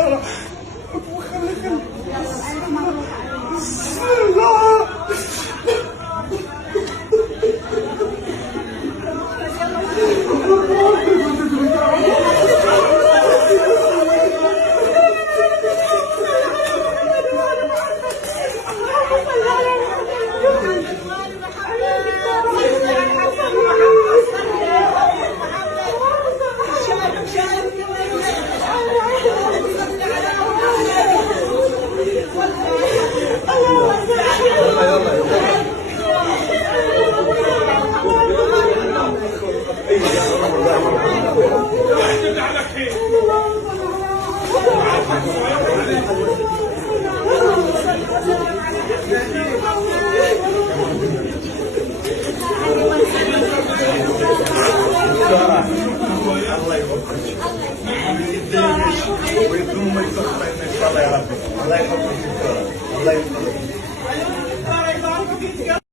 السيارة وخليك بسم الله. الله يوفقك ويدوم ما يفرق ان شاء الله يا ربي. الله يوفقك. الله يوفقك.